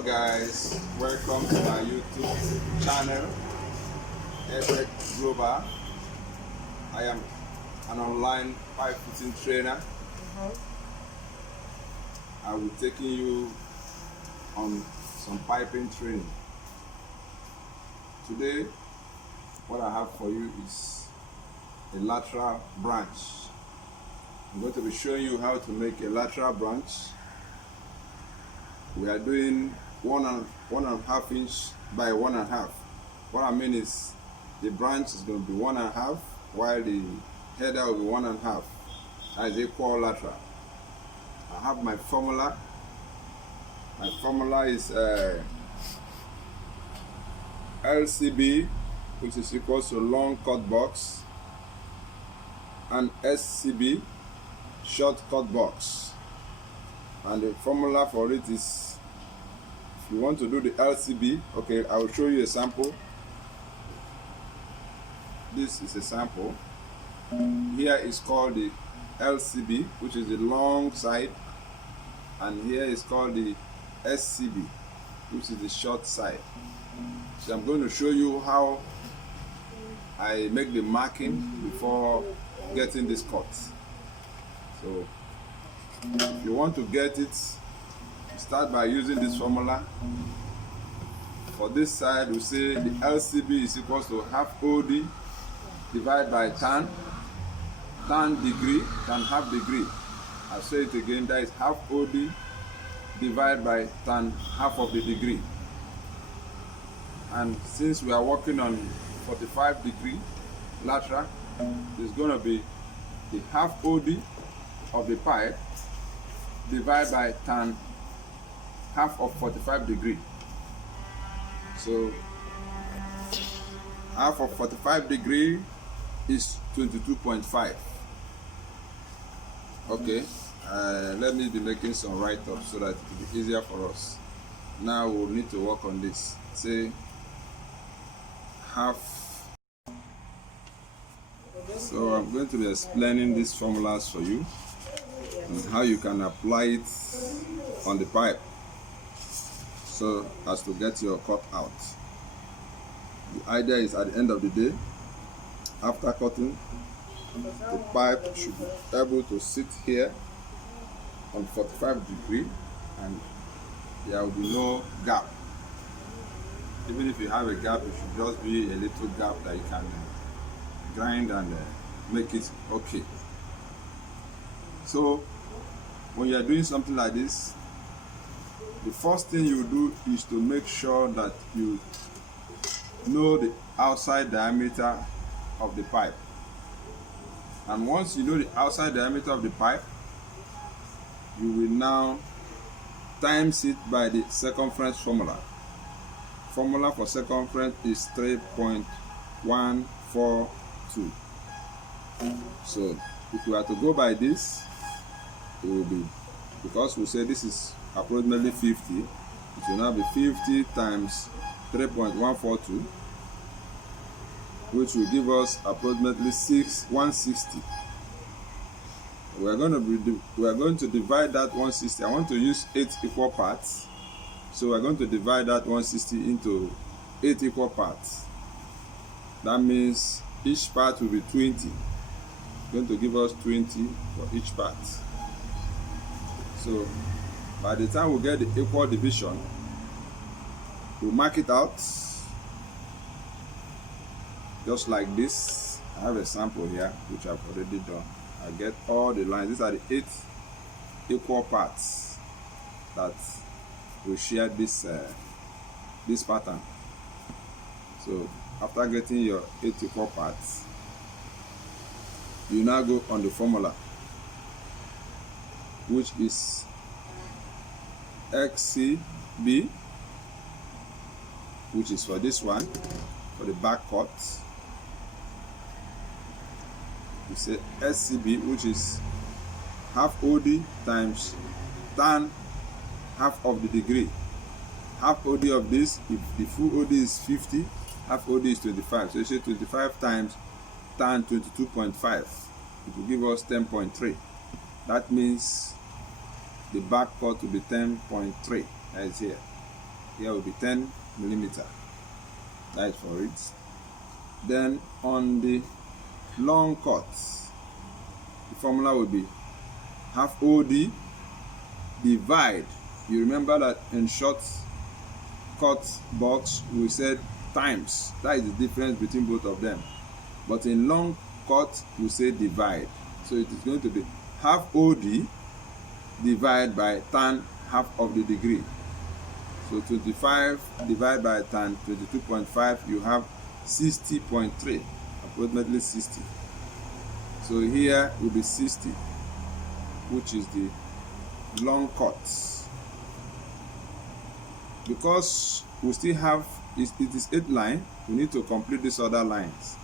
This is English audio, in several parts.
Hello guys, welcome to my YouTube channel, Edwek Global. I am an online pipe fitting trainer. I will be taking you on some piping training. Today, what I have for you is a lateral branch. I'm going to be showing you how to make a lateral branch. We are doing one and a half inch by 1.5. What I mean is the branch is going to be 1.5 while the header will be 1.5 as equal lateral. I have my formula. My formula is LCB, which is equal to long cut box, and SCB, short cut box. And the formula for it is, if you want to do the LCB, okay, I will show you a sample. This is a sample. Here is called the LCB, which is the long side, and here is called the SCB, which is the short side. So I'm going to show you how I make the marking before getting this cut. So if you want to get it, start by using this formula. For this side, we say the LCB is equal to half OD divided by tan degree, tan half degree. I'll say it again, that is half OD divided by tan half of the degree. And since we are working on 45 degree lateral, it's going to be the half OD of the pipe divided by tan half of 45 degree. So half of 45 degree is 22.5. Okay, let me be making some write-up so that it will be easier for us. Now we'll need to work on this. Say half. So I'm going to be explaining these formulas for you and how you can apply it on the pipe so as to get your cut out. The idea is, at the end of the day, after cutting, the pipe should be able to sit here on 45 degree and there will be no gap. Even if you have a gap, it should just be a little gap that you can grind and make it okay. So when you are doing something like this, the first thing you do is to make sure that you know the outside diameter of the pipe. And once you know the outside diameter of the pipe, you will now times it by the circumference formula. Formula for circumference is 3.142. So if we are to go by this, it will be, because we say this is approximately 50, it will now be 50 times 3.142, which will give us approximately 160. We are going to divide that 160. I want to use 8 equal parts, so we are going to divide that 160 into 8 equal parts. That means each part will be 20. Going to give us 20 for each part. So by the time we get the equal division, we'll mark it out just like this. I have a sample here which I've already done. I get all the lines. These are the 8 equal parts that will share this pattern. So after getting your 8 equal parts, you now go on the formula, which is XCB, which is for this one, for the back cut. You say SCB, which is half OD times tan half of the degree. Half OD of this, if the full OD is 50, half OD is 25. So you say 25 times tan 22.5. It will give us 10.3. That means the back cut will be 10.3. That is here. here will be 10 millimeter. That is for it. Then on the long cut, the formula will be half OD divide. You remember that in short cut box we said times. That is the difference between both of them. But in long cut we say divide. So it is going to be half OD divided by tan half of the degree. So 25 divided by tan 22.5, you have 60.3, approximately 60. So here will be 60, which is the long cut. Because we still have, it is 8 lines, we need to complete these other lines.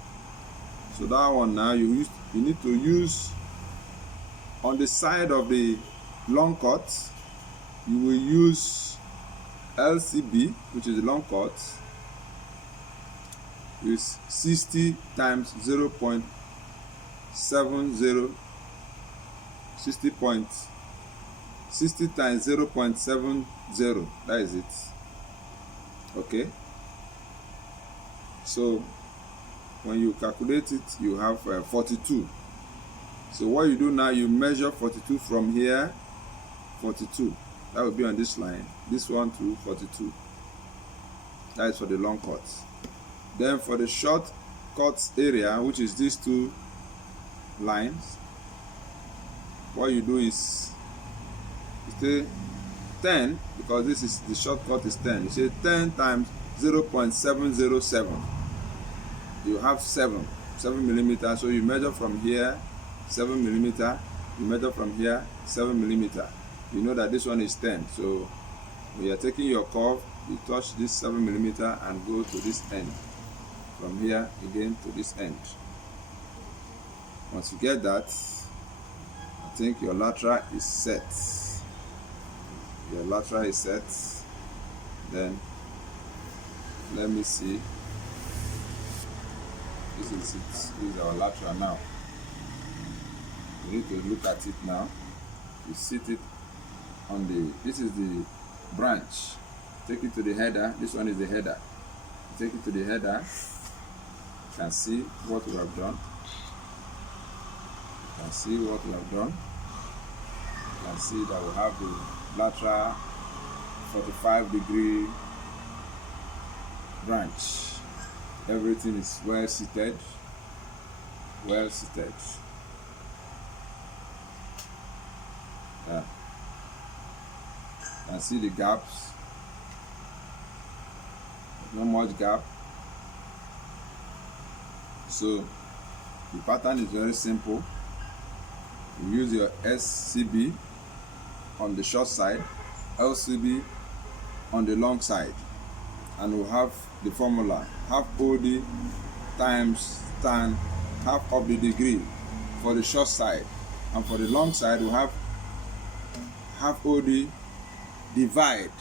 So that one now you need to use on the side of the long cut, you will use LCB, which is the long cut, is 60 times 0.70, 60 times 0.70, that is it. Okay, so when you calculate it, you have 42. So what you do now, you measure 42 from here, 42. That will be on this line, this one to 42. That is for the long cuts. Then for the short cuts area, which is these 2 lines, what you do is you say 10, because this is the shortcut is 10. You say 10 times 0.707. You have 7 millimeters. So you measure from here 7 millimeter. You measure from here 7 millimeter. You know that this one is 10. So when you are taking your curve, you touch this 7 millimeter and go to this end. From here again to this end. Once you get that, I think your lateral is set. Your lateral is set. Then let me see. This is it. This is our lateral now. You need to look at it now. You sit it on the, this is the branch. Take it to the header. This one is the header. Take it to the header. You can see what we have done. You can see what we have done. You can see that we have the lateral 45-degree branch. Everything is well seated. Well seated. Yeah. You can see the gaps. Not much gap. So the pattern is very simple. You use your SCB on the short side, LCB on the long side, and we'll have the formula half OD times tan half of the degree for the short side, and for the long side we'll have half OD divide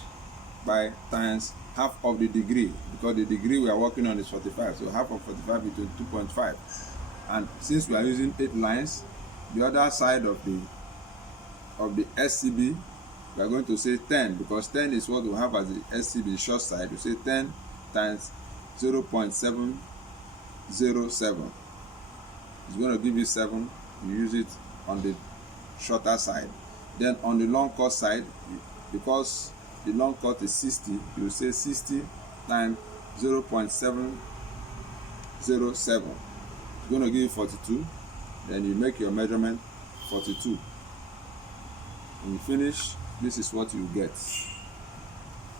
by times half of the degree, because the degree we are working on is 45, so half of 45 is 2.5. And since we are using 8 lines, the other side of the SCB, we are going to say 10, because 10 is what we have as the SCB, the short side. We say 10 times 0.707. It's going to give you 7. You use it on the shorter side. Then on the long cut side, because the long cut is 60, you say 60 times 0.707. It's going to give you 42. Then you make your measurement 42. When you finish, this is what you get.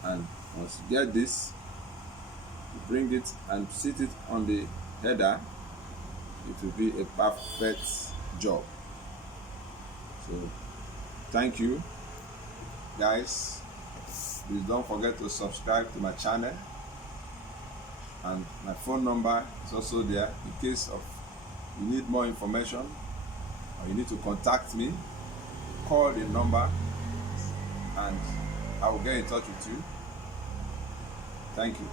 And once you get this, you bring it and sit it on the header. It will be a perfect job. So thank you guys. Please don't forget to subscribe to my channel, and my phone number is also there in case of you need more information or you need to contact me. Call the number and I will get in touch with you. Thank you.